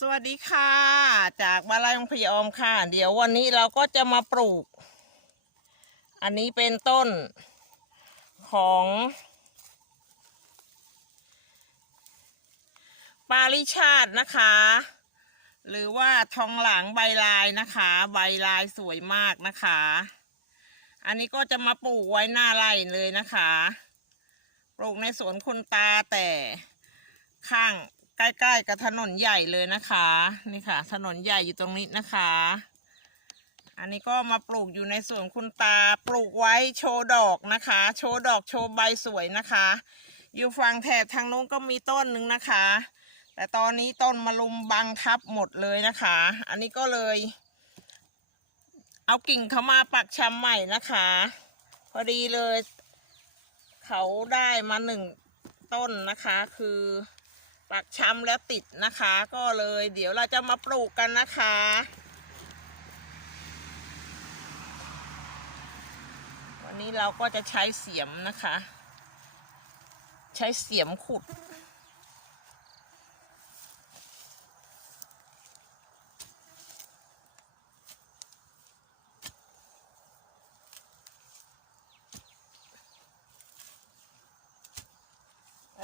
สวัสดีค่ะ จากบาลายองพยอมค่ะ เดี๋ยววันนี้เราก็จะมาปลูก อันนี้เป็นต้นของปาริชาตินะคะ หรือว่าทองหลางใบลายนะคะ ใบลายสวยมากนะคะ อันนี้ก็จะมาปลูกไว้หน้าไร่เลยนะคะ ปลูกในสวนคุณตาแต่ข้าง ใกล้ ๆ กับถนนใหญ่เลยนะคะ นี่ค่ะ ถนนใหญ่อยู่ตรงนี้นะคะ อันนี้ก็มาปลูกอยู่ในสวนคุณตาปลูกไว้โชว์ดอกนะคะ โชว์ดอกโชว์ใบสวยนะคะ อยู่ฝั่งแถบทางนู้นก็มีต้นหนึ่งนะคะ แต่ตอนนี้ต้นมะลุมบังทับหมดเลยนะคะ อันนี้ก็เลย เอากิ่งเขามาปักชำใหม่นะคะ พอดีเลย เขาได้มาหนึ่งต้นนะคะคือ ปักช้ำแล้วติดนะคะ ก็เลย เดี๋ยวเราจะมาปลูกกันนะคะ วันนี้เราก็จะใช้เสียมนะคะ ใช้เสียมขุด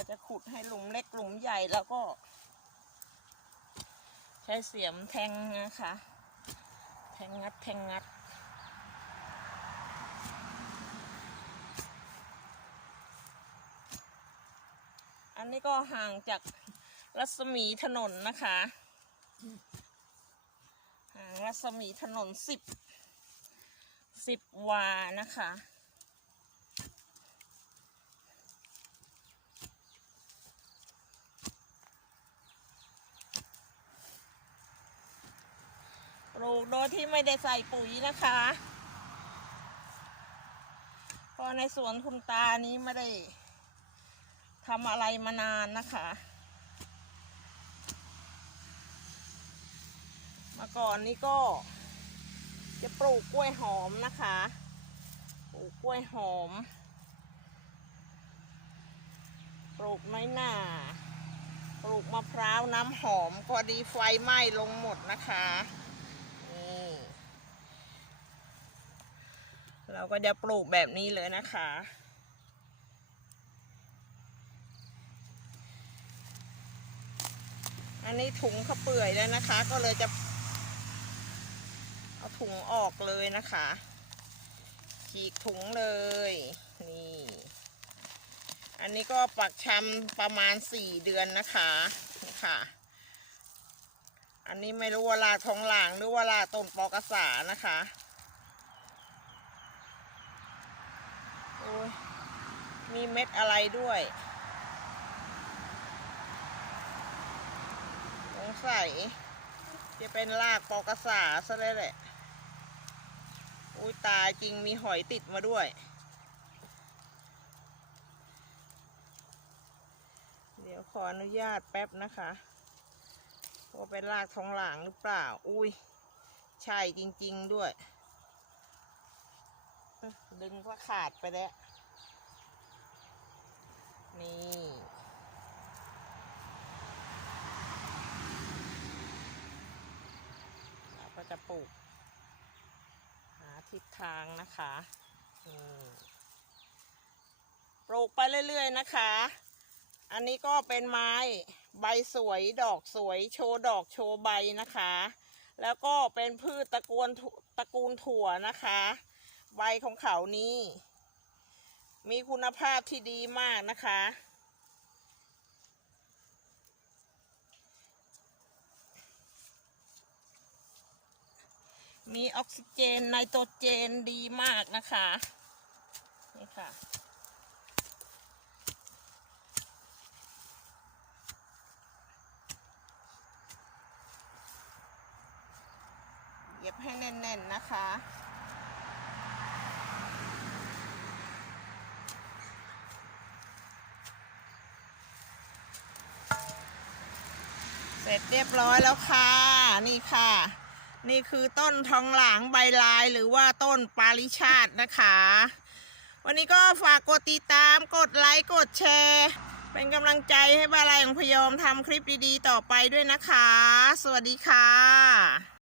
เราจะขุดให้หลุมเล็กหลุมใหญ่แล้วก็ ใช้เสียมแทงนะคะ แทงงัดแทงงัด อันนี้ก็ห่างจากรัศมีถนนนะคะ ห่างรัศมีถนนสิบสิบวานะคะ ลูกโดยที่ไม่ได้ใส่ปุ๋ยนะคะเพราะในสวนคุณตานี้ไม่ได้ทำอะไรมานานนะคะ มาก่อนนี้ก็จะปลูกกล้วยหอมนะคะ ปลูกกล้วยหอม ปลูกน้อยหน่าปลูกมะพร้าวน้ำหอมพอดีไฟไหม้ลงหมดนะคะ เราก็จะปลูกแบบนี้เลยนะคะ อันนี้ถุงเขาเปื่อยแล้วนะคะ ก็เลยจะ เอาถุงออกเลยนะคะ ฉีกถุงเลย นี่ อันนี้ก็ปักชำประมาณสี่เดือนนะคะนี่ค่ะ อันนี้ไม่รู้ว่าลาทองหลางหรือว่าลาต้นปอกระสานะคะ โอ้ยมีเม็ดอะไรด้วยสงสัยจะเป็นรากปอกระสาซะเลยแหละอุ้ยตายจริงมีหอยติดมาด้วย เดี๋ยวขออนุญาตแป๊บนะคะว่าเป็นรากทองหลางหรือเปล่า อุ้ยใช่จริง ๆ ด้วย ดึงก็ขาดไปแล้ว นี่ เราก็จะปลูก หาทิศทางนะคะปลูกไปเรื่อยๆนะคะ อันนี้ก็เป็นไม้ใบสวยดอกสวยโชว์ดอกโชว์ใบนะคะ แล้วก็เป็นพืชตระกูลตระกูลถั่วนะคะ ใบของเขานี้มีคุณภาพที่ดีมากนะคะ มีออกซิเจนไนโตรเจนดีมากนะคะ นี่ค่ะ เย็บให้แน่นๆนะคะ เสร็จเรียบร้อยแล้วค่ะ นี่ค่ะ นี่คือต้นทองหลางใบลายหรือว่าต้นปาริชาตินะคะ วันนี้ก็ฝากกดติดตามกดไลค์กดแชร์ เป็นกำลังใจให้บาลายของพยอมทำคลิปดีๆต่อไปด้วยนะคะ สวัสดีค่ะ